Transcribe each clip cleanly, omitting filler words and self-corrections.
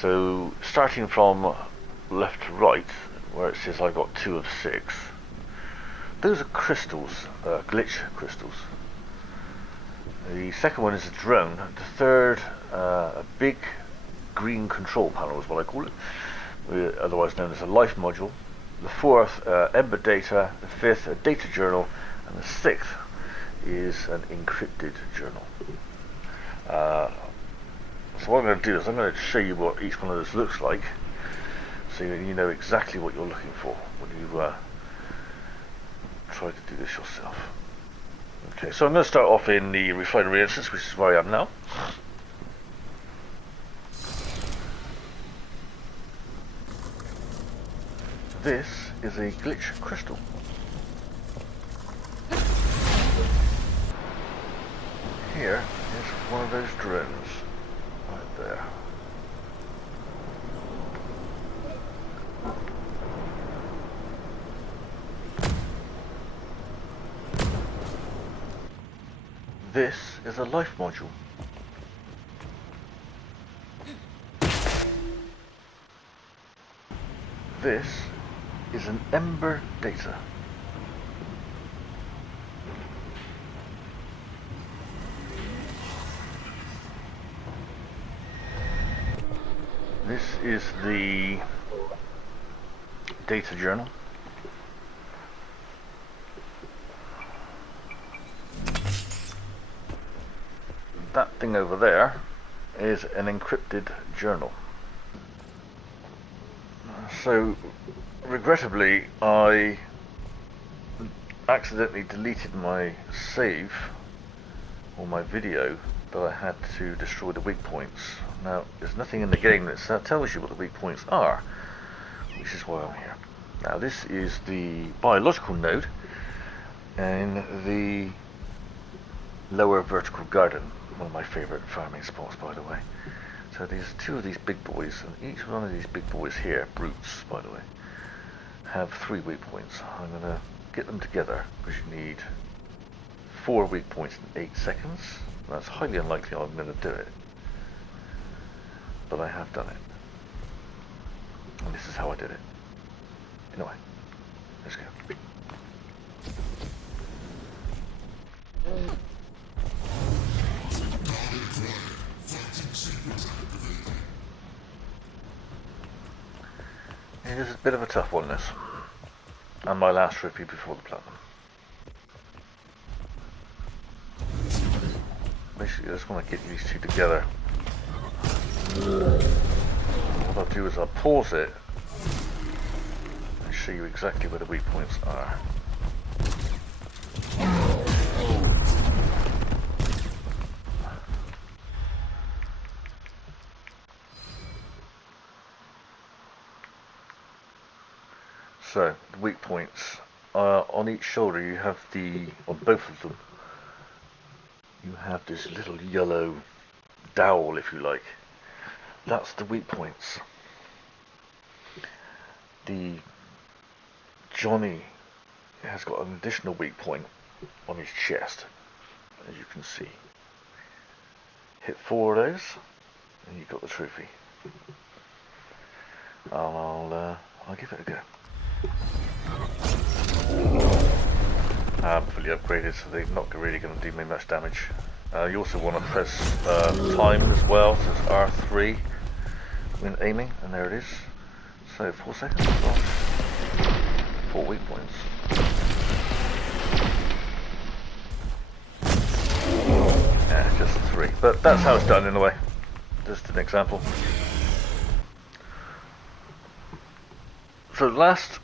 So starting from left to right, where it says I got 2 of 6, those are crystals, glitch crystals. The second one is a drone. The third, a big green control panel is what I call it, otherwise known as a life module. The fourth, Ember data. The fifth, a data journal. And the sixth is an encrypted journal. So what I'm going to do is I'm going to show you what each one of those looks like, so you know exactly what you're looking for when you try to do this yourself. Okay, so I'm going to start off in the refinery instance, which is where I am now. This is a glitch crystal. Here is one of those drones, right there. This is a life module. This is an Ember data. This is the data journal. That thing over there is an encrypted journal. So, regrettably, I accidentally deleted my save, or my video, that I had to destroy the weak points. Now, there's nothing in the game that tells you what the weak points are, which is why I'm here. Now, this is the biological node in the lower vertical garden, one of my favourite farming spots, by the way. So there's 2 of these big boys, and each one of these big boys here, brutes, by the way, have 3 weak points. I'm going to get them together, because you need 4 weak points in 8 seconds. That's highly unlikely I'm going to do it, but I have done it. And this is how I did it. Anyway, let's go. It is a bit of a tough one, this. And my last trophy before the platinum. Basically, I just want to get these 2 together. What I'll do is I'll pause it and show you exactly where the weak points are. So, the weak points. On each shoulder you have on both of them, you have this little yellow dowel, if you like. That's the weak points. The Johnny has got an additional weak point on his chest, as you can see. Hit 4 of those, and you've got the trophy. I'll give it a go. I'm fully upgraded, so they're not really going to do me much damage. You also want to press time as well, so it's R3 when aiming, and there it is. So 4 seconds, 4 weak points. Yeah, just 3, but that's how it's done in a way. Just an example. So the last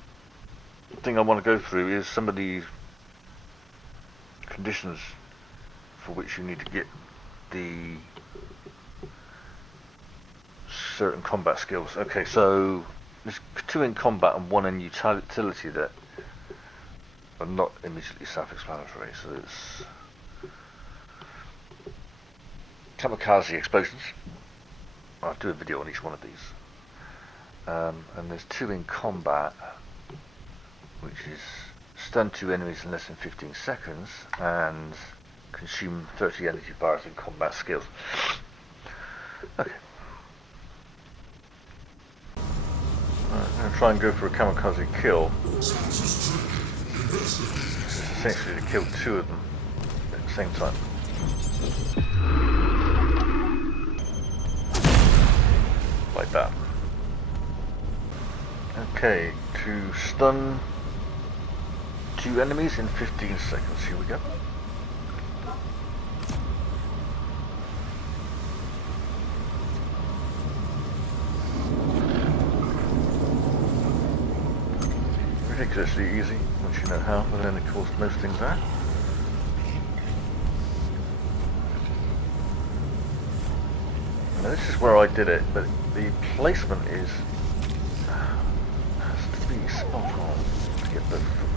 thing I want to go through is some of the conditions for which you need to get the certain combat skills. Okay, so there's 2 in combat and 1 in utility that are not immediately self-explanatory. So it's kamikaze explosions. I'll do a video on each one of these. And there's 2 in combat, which is stun 2 enemies in less than 15 seconds and consume 30 energy bars in combat skills. Okay. try and go for a kamikaze kill. It's essentially to kill two of them at the same time. Like that. Okay, to stun two enemies in 15 seconds. Here we go. Ridiculously easy once you know how, but then of course most things are. Now this is where I did it, but the placement is has to be spot on to get both of them.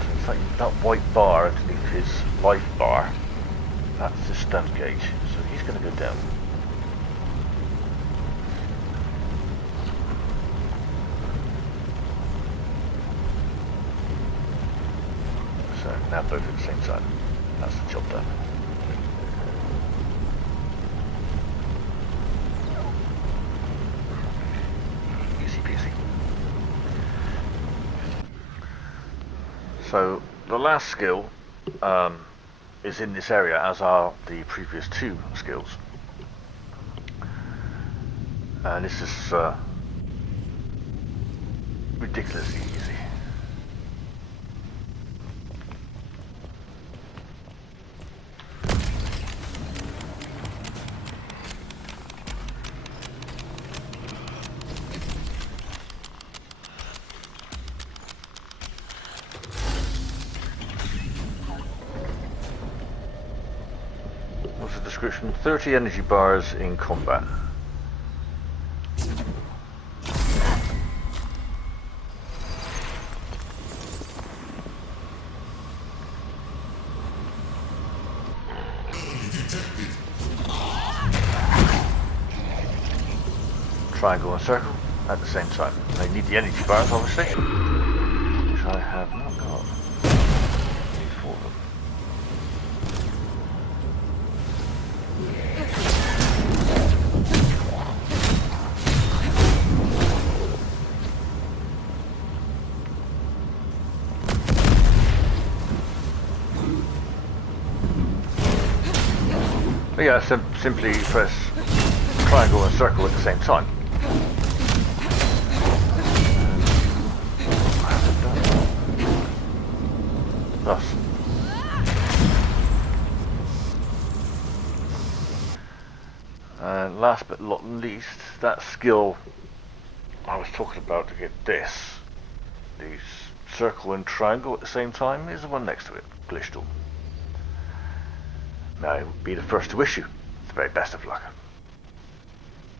So it's like that white bar underneath his life bar, that's the stun gauge, so he's going to go down. So now both at the same time. That's the job done. Easy peasy. So the last skill is in this area, as are the previous two skills. And this is ridiculously easy. What's the description? 30 energy bars in combat. Triangle and circle at the same time. They need the energy bars, obviously, which I have not got. I need 4 of them. But yeah, simply press triangle and circle at the same time. Thus. And last but not least, that skill I was talking about to get this, the circle and triangle at the same time, is the one next to it, Glishtal. Now, be the first to wish you the very best of luck.